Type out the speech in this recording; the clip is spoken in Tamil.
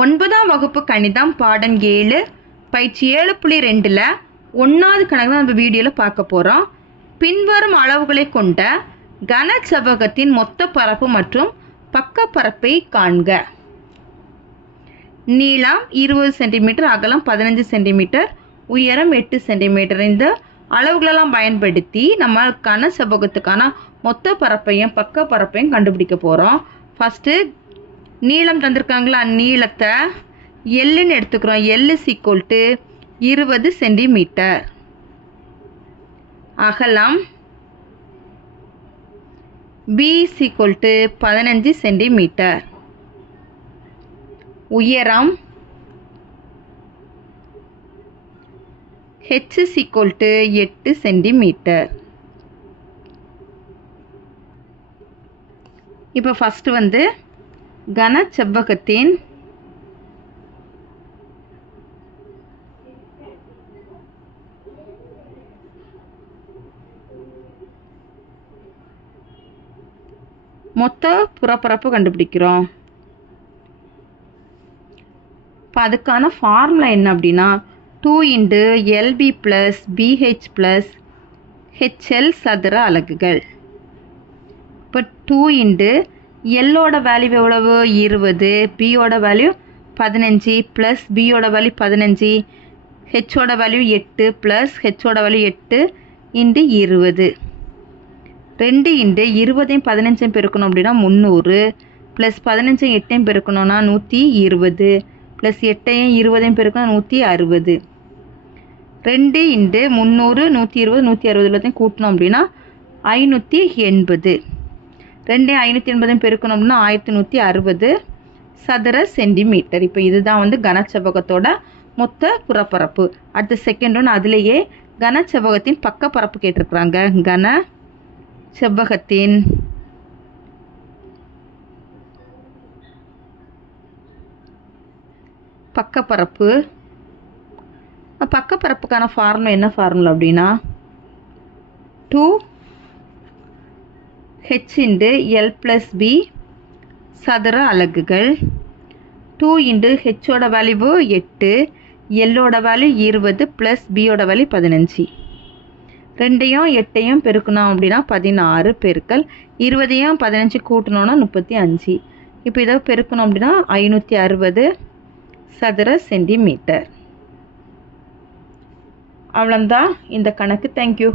ஒன்பதாம் வகுப்பு கணிதம் பாடம் ஏழு பயிற்சி ஏழு புள்ளி ரெண்டில் ஒன்றாவது கணக்கு தான் நம்ம வீடியோவில் பார்க்க போகிறோம் பின்வரும் அளவுகளை கொண்ட கனச்செவ்வகத்தின் மொத்த பரப்பு மற்றும் பக்கப்பரப்பை காண்க. நீளம் இருபது சென்டிமீட்டர் அகலம் பதினஞ்சு சென்டிமீட்டர் உயரம் எட்டு சென்டிமீட்டர். இந்த அளவுகளெல்லாம் பயன்படுத்தி நம்ம கனசெவ்வகத்துக்கான மொத்த பரப்பையும் பக்க பரப்பையும் கண்டுபிடிக்க போகிறோம் ஃபஸ்ட்டு நீளம் தந்திருக்காங்களா? நீளத்தை எல்லுன்னு எடுத்துக்கிறோம். எல்லு சீக்குவல் டு இருபது சென்டிமீட்டர். அகலம் பி சீக்குவல் டு பதினஞ்சு சென்டிமீட்டர். உயரம் ஹெச் சீக்குவல் டு எட்டு சென்டிமீட்டர். இப்போ ஃபஸ்ட்டு வந்து கனச்செவ்வகத்தின் மொத்த புறப்பரப்பு கண்டுபிடிக்கிறோம். இப்போ அதுக்கான ஃபார்முலா என்ன அப்படின்னா two into LB plus BH plus HL சதுர அலகுகள். இப்போ டூ இன்டு எல்லோட வேல்யூ எவ்வளவு? இருபது. பியோட வேல்யூ பதினஞ்சு ப்ளஸ் பியோட வேல்யூ பதினஞ்சு. ஹெச்சோட வேல்யூ எட்டு ப்ளஸ் ஹெச்சோட வேல்யூ எட்டு இன்டு இருபது. ரெண்டு இன்ட்டு இருபதையும் பதினஞ்சையும் பெருக்கணும் அப்படின்னா முந்நூறு. ப்ளஸ் பதினஞ்சையும் எட்டையும் பெருக்கணும்னா நூற்றி இருபது. ப்ளஸ் எட்டையும் இருபதையும் பெருக்கணும் நூற்றி அறுபது. ரெண்டு இன்ட்டு முந்நூறு நூற்றி இருபது நூற்றி அறுபது எல்லாத்தையும் கூட்டணும் அப்படின்னா ஐநூற்றி எண்பது. ரெண்டு ஐநூற்றி எண்பதையும் பெருக்கணும்னா ஆயிரத்தி நூற்றி அறுபது சதுர சென்டிமீட்டர். இப்போ இதுதான் வந்து கனச்செவ்வகத்தோட மொத்த புறப்பரப்பு. அடுத்த செகண்ட் ஒன்று அதுலேயே கனச்செவ்வகத்தின் பக்கப்பரப்பு கேட்டிருக்கிறாங்க. கன செவ்வகத்தின் பக்கப்பரப்பு பக்கப்பரப்புக்கான ஃபார்முலா என்ன ஃபார்முலா அப்படின்னா? Two H into L plus B சதுர அலகுகள். டூ இன்டு ஹெச்சோட வேல்யூ எட்டு எல்லோட வேல்யூ இருபது ப்ளஸ் பியோட வேல்யூ பதினஞ்சு. ரெண்டையும் எட்டையும் பெருக்கணும் அப்படின்னா பதினாறு பெருக்கல். இருபதையும் பதினஞ்சு கூட்டணும்னா முப்பத்தி அஞ்சு இப்போ இதை பெருக்கணும் அப்படின்னா ஐநூற்றி அறுபது சதுர சென்டிமீட்டர் அவ்வளோதான் இந்த கணக்கு. தேங்க்யூ